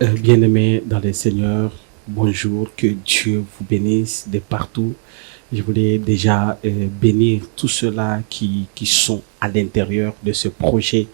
Bien-aimés dans les Seigneurs, bonjour, que Dieu vous bénisse de partout. Je voulais déjà bénir tous ceux-là qui sont à l'intérieur de ce projet,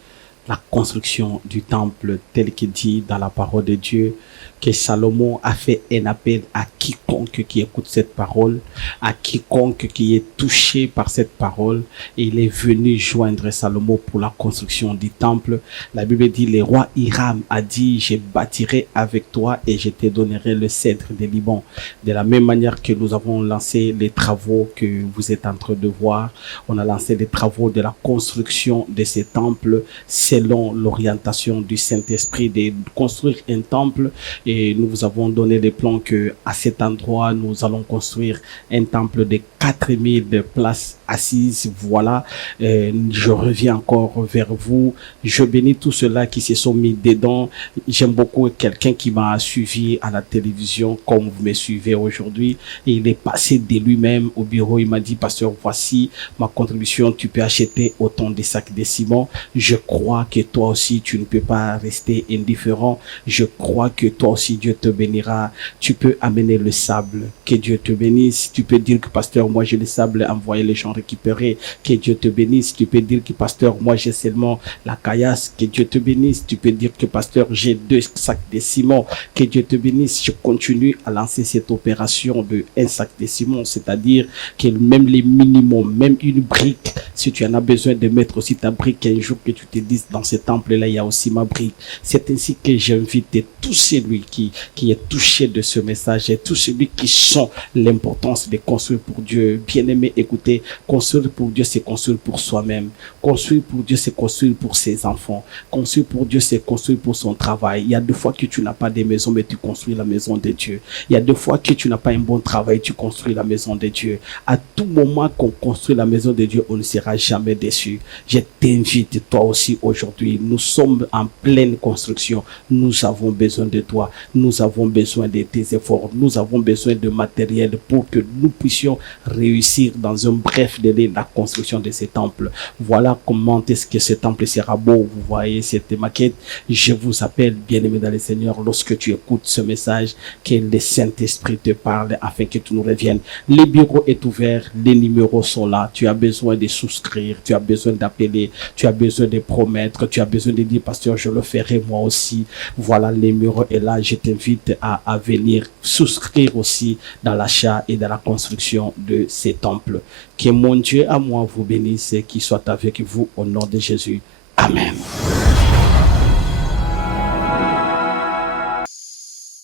la construction du temple tel qu'il dit dans la parole de Dieu, que Salomon a fait un appel à quiconque qui écoute cette parole, à quiconque qui est touché par cette parole, et il est venu joindre Salomon pour la construction du temple. La Bible dit, le roi Hiram a dit, je bâtirai avec toi et je te donnerai le cèdre des Liban. De la même manière que nous avons lancé les travaux que vous êtes en train de voir, on a lancé les travaux de la construction de ces temples selon l'orientation du Saint-Esprit de construire un temple, et nous vous avons donné les plans que à cet endroit nous allons construire un temple de 4000 places assises. Voilà, je reviens encore vers vous. Je bénis tous ceux-là qui se sont mis dedans. J'aime beaucoup quelqu'un qui m'a suivi à la télévision comme vous me suivez aujourd'hui, et il est passé de lui-même au bureau. Il m'a dit, pasteur, voici ma contribution, tu peux acheter autant de sacs de ciment. Je crois que toi aussi tu ne peux pas rester indifférent. Je crois que toi aussi Dieu te bénira. Tu peux amener le sable, que Dieu te bénisse. Tu peux dire que pasteur, moi j'ai le sable, envoyer les gens récupérer, que Dieu te bénisse. Tu peux dire que pasteur, moi j'ai seulement la caillasse, que Dieu te bénisse. Tu peux dire que pasteur, j'ai 2 sacs de ciment, que Dieu te bénisse. Je continue à lancer cette opération de 1 sac de ciment, c'est-à-dire que même les minimums, même une brique, si tu en as besoin de mettre aussi ta brique un jour, que tu te dises, dans ce temple-là, il y a aussi ma brique. C'est ainsi que j'invite tout celui qui est touché de ce message, et tout celui qui sent l'importance de construire pour Dieu. Bien-aimé, écoutez, construire pour Dieu, c'est construire pour soi-même. Construire pour Dieu, c'est construire pour ses enfants. Construire pour Dieu, c'est construire pour son travail. Il y a 2 fois que tu n'as pas de maison, mais tu construis la maison de Dieu. Il y a 2 fois que tu n'as pas un bon travail, tu construis la maison de Dieu. À tout moment qu'on construit la maison de Dieu, on ne sera jamais déçu. Je t'invite, toi aussi, aujourd'hui. Nous sommes en pleine construction. Nous avons besoin de toi. Nous avons besoin de tes efforts. Nous avons besoin de matériel pour que nous puissions réussir dans un bref délai la construction de ce temple. Voilà comment est-ce que ce temple sera beau. Vous voyez cette maquette. Je vous appelle, bien-aimé dans le Seigneur, lorsque tu écoutes ce message, que le Saint-Esprit te parle afin que tu nous reviennes. Le bureau est ouvert, les numéros sont là. Tu as besoin de souscrire, tu as besoin d'appeler, tu as besoin de promettre, tu as besoin de dire, pasteur, je le ferai moi aussi. Voilà, le numéro est là. Je t'invite à venir souscrire aussi dans l'achat et dans la construction de ces temples. Que mon Dieu à moi vous bénisse et qu'il soit avec vous au nom de Jésus. Amen.